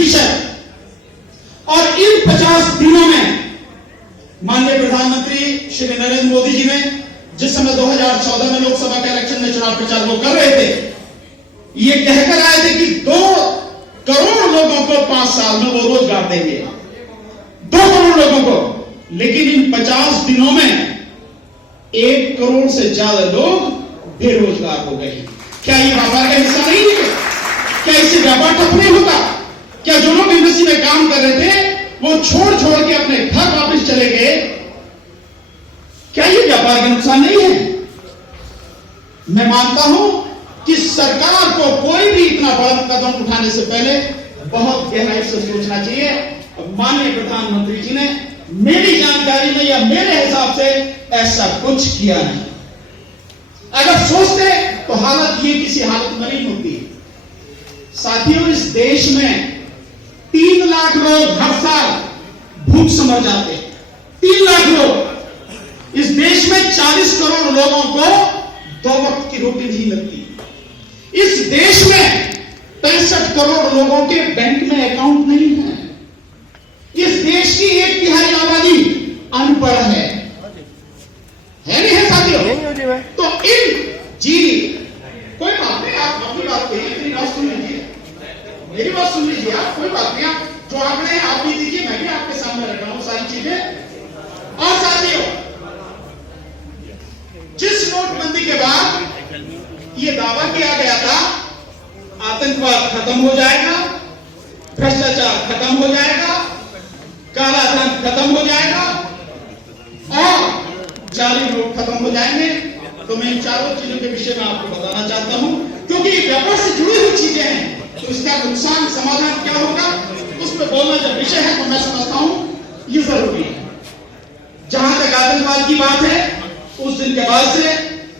50%। और इन 50 दिनों में माननीय प्रधानमंत्री श्री नरेंद्र मोदी जी ने जिस समय 2014 में लोकसभा के इलेक्शन में चुनाव प्रचार वो कर रहे थे, ये कहकर आए थे कि 2 करोड़ लोगों को 5 साल में वो रोजगार देंगे, 2 करोड़ लोगों को। लेकिन इन 50 दिनों में 1 करोड़ से ज्यादा लोग बेरोजगार हो गए। क्या ये व्यापार का हिस्सा नहीं है? क्या इससे व्यापार ठप नहीं होता? क्या जो लोग इंडस्ट्री में काम कर रहे थे वो छोड़ के अपने घर वापस चले गए? क्या ये व्यापार का नुकसान नहीं है? मैं मानता हूं कि सरकार को कोई भी इतना बड़ा कदम उठाने से पहले बहुत गहराई से सोचना चाहिए। माननीय प्रधानमंत्री जी ने मेरी जानकारी में या मेरे हिसाब से ऐसा कुछ किया नहीं। अगर सोचते तो हालत ये किसी हालत में नहीं होती। साथियों, इस देश में 3 लाख लोग हर साल भूख से मर जाते हैं। 3 लाख लोग। इस देश में 40 करोड़ लोगों को 2 वक्त की रोटी नहीं मिलती। इस देश में 65 करोड़ लोगों के बैंक में अकाउंट नहीं है। इस देश की 1/3 आबादी अनपढ़ है नहीं है साथियों? तो कोई बात नहीं, आप अपनी बात कहिए, मेरी बात सुन लीजिए, मेरी बात सुन लीजिए आप, कोई बात नहीं। आप जो आंकड़े हैं आप भी दीजिए, मैं भी आपके सामने रख रहा हूं सारी चीजें। और साथियों, जिस नोटबंदी के बाद ये दावा किया गया था आतंकवाद खत्म हो जाएगा, भ्रष्टाचार खत्म हो जाएगा, काला धन खत्म हो जाएगा और जाली नोट खत्म हो जाएंगे, तो मैं इन चारों चीजों के विषय में आपको बताना चाहता हूं, क्योंकि व्यापार से जुड़ी हुई चीजें हैं। तो इसका नुकसान समाधान क्या होगा उस पर बोलना जब विषय है, तो मैं समझता हूं ये जरूरी है। जहां तक आतंकवाद की बात है, उस दिन के बाद से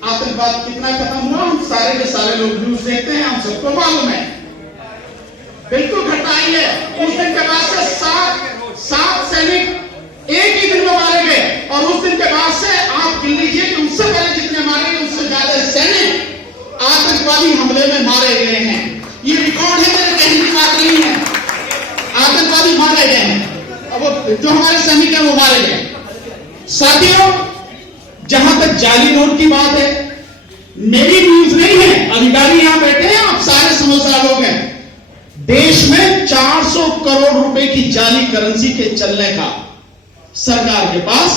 आतंकवाद कितना खत्म हुआ हम सारे के सारे लोग न्यूज देखते हैं, हम सबको मालूम है। बिल्कुल घटनाएं है। उस दिन के बाद से 7 सैनिक एक ही दिन में मारे गए और उस दिन के बाद से आप गिन लीजिए कि उससे पहले जितने मारे गए उससे ज्यादा सैनिक आतंकवादी हमले में मारे गए हैं। ये रिकॉर्ड है, मेरे कहने की बात नहीं है। आतंकवादी मारे गए हैं, अब जो हमारे सैनिक हैं वो मारे गए। साथियों, जहां तक जाली नोट की बात है, मेरी न्यूज नहीं है, अधिकारी यहां बैठे हैं, आप सारे समझदार लोग हैं। देश में 400 करोड़ रुपए की जाली करेंसी के चलने का सरकार के पास